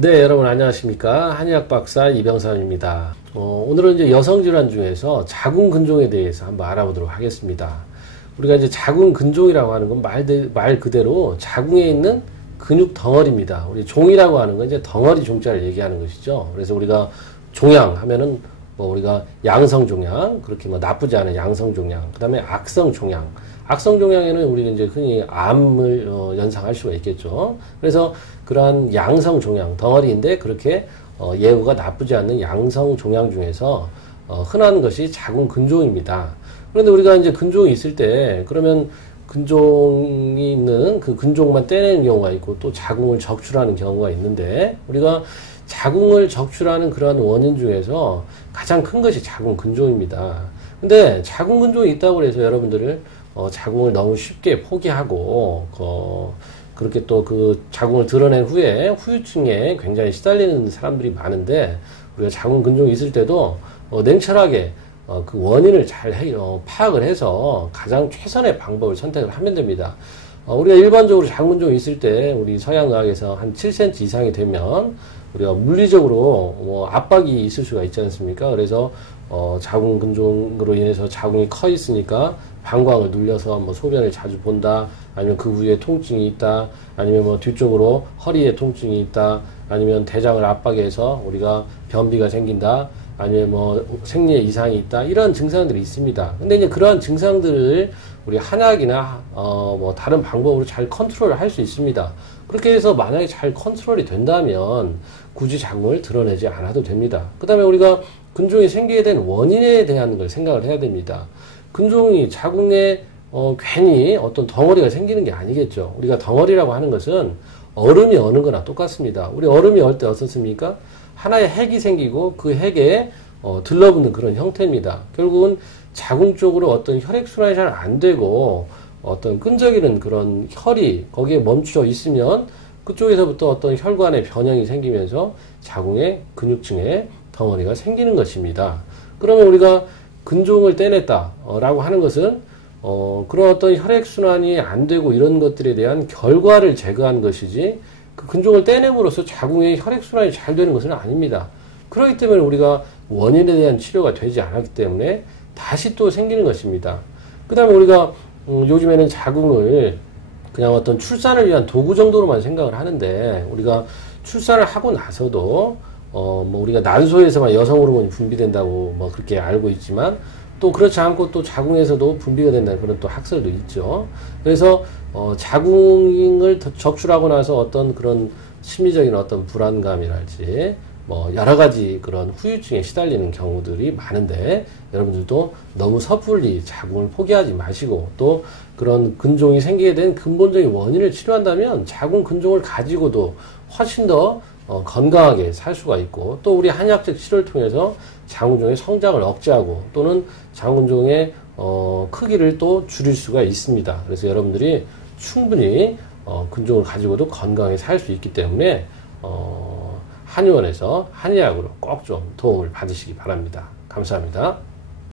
네, 여러분 안녕하십니까? 한의학 박사 이병삼입니다. 오늘은 이제 여성질환 중에서 자궁근종에 대해서 한번 알아보도록 하겠습니다. 우리가 이제 자궁근종이라고 하는 건 말 그대로 자궁에 있는 근육 덩어리입니다. 우리 종이라고 하는 건 이제 덩어리 종자를 얘기하는 것이죠. 그래서 우리가 종양 하면은 뭐 우리가 양성 종양, 그렇게 뭐 나쁘지 않은 양성 종양, 그 다음에 악성 종양. 악성 종양에는 우리가 이제 흔히 암을 연상할 수가 있겠죠. 그래서 그러한 양성 종양, 덩어리인데 그렇게 예후가 나쁘지 않는 양성 종양 중에서 흔한 것이 자궁근종입니다. 그런데 우리가 이제 근종이 있을 때 그러면 근종이 있는 그 근종만 떼내는 경우가 있고 또 자궁을 적출하는 경우가 있는데 우리가 자궁을 적출하는 그러한 원인 중에서 가장 큰 것이 자궁근종입니다. 근데 자궁근종이 있다고 해서 여러분들을 자궁을 너무 쉽게 포기하고 그렇게 또 그 자궁을 드러낸 후에 후유증에 굉장히 시달리는 사람들이 많은데 우리가 자궁근종이 있을 때도 냉철하게 그 원인을 잘 파악을 해서 가장 최선의 방법을 선택을 하면 됩니다. 우리가 일반적으로 자궁근종이 있을 때 우리 서양의학에서 한 7cm 이상이 되면 우리가 물리적으로 뭐 압박이 있을 수가 있지 않습니까? 그래서 자궁근종으로 인해서 자궁이 커 있으니까 방광을 눌려서 뭐 소변을 자주 본다, 아니면 그 부위에 통증이 있다, 아니면 뭐 뒤쪽으로 허리에 통증이 있다, 아니면 대장을 압박해서 우리가 변비가 생긴다, 아니면 뭐 생리에 이상이 있다, 이런 증상들이 있습니다. 근데 이제 그러한 증상들을 우리 한약이나 뭐 다른 방법으로 잘 컨트롤을 할 수 있습니다. 그렇게 해서 만약에 잘 컨트롤이 된다면 굳이 자궁을 드러내지 않아도 됩니다. 그 다음에 우리가 근종이 생기게 된 원인에 대한 걸 생각을 해야 됩니다. 근종이 자궁에 괜히 어떤 덩어리가 생기는 게 아니겠죠. 우리가 덩어리라고 하는 것은 얼음이 어는 거나 똑같습니다. 우리 얼음이 얼 때 어떻습니까? 하나의 핵이 생기고 그 핵에 들러붙는 그런 형태입니다. 결국은 자궁 쪽으로 어떤 혈액순환이 잘 안 되고 어떤 끈적이는 그런 혈이 거기에 멈춰 있으면 그쪽에서부터 어떤 혈관의 변형이 생기면서 자궁의 근육층에 덩어리가 생기는 것입니다. 그러면 우리가 근종을 떼냈다라고 하는 것은 그런 어떤 혈액순환이 안 되고 이런 것들에 대한 결과를 제거한 것이지 그 근종을 떼냄으로써 자궁의 혈액순환이 잘 되는 것은 아닙니다. 그렇기 때문에 우리가 원인에 대한 치료가 되지 않았기 때문에 다시 또 생기는 것입니다. 그 다음에 우리가 요즘에는 자궁을 그냥 어떤 출산을 위한 도구 정도로만 생각을 하는데 우리가 출산을 하고 나서도 뭐 우리가 난소에서만 여성 호르몬이 분비된다고 뭐 그렇게 알고 있지만 또 그렇지 않고 또 자궁에서도 분비가 된다는 그런 또 학설도 있죠. 그래서 자궁을 적출하고 나서 어떤 그런 심리적인 어떤 불안감이랄지 뭐 여러 가지 그런 후유증에 시달리는 경우들이 많은데 여러분들도 너무 섣불리 자궁을 포기하지 마시고 또 그런 근종이 생기게 된 근본적인 원인을 치료한다면 자궁 근종을 가지고도 훨씬 더 건강하게 살 수가 있고 또 우리 한의학적 치료를 통해서 자궁근종의 성장을 억제하고 또는 자궁근종의 크기를 또 줄일 수가 있습니다. 그래서 여러분들이 충분히 근종을 가지고도 건강하게 살 수 있기 때문에 한의원에서 한의학으로 꼭 좀 도움을 받으시기 바랍니다. 감사합니다.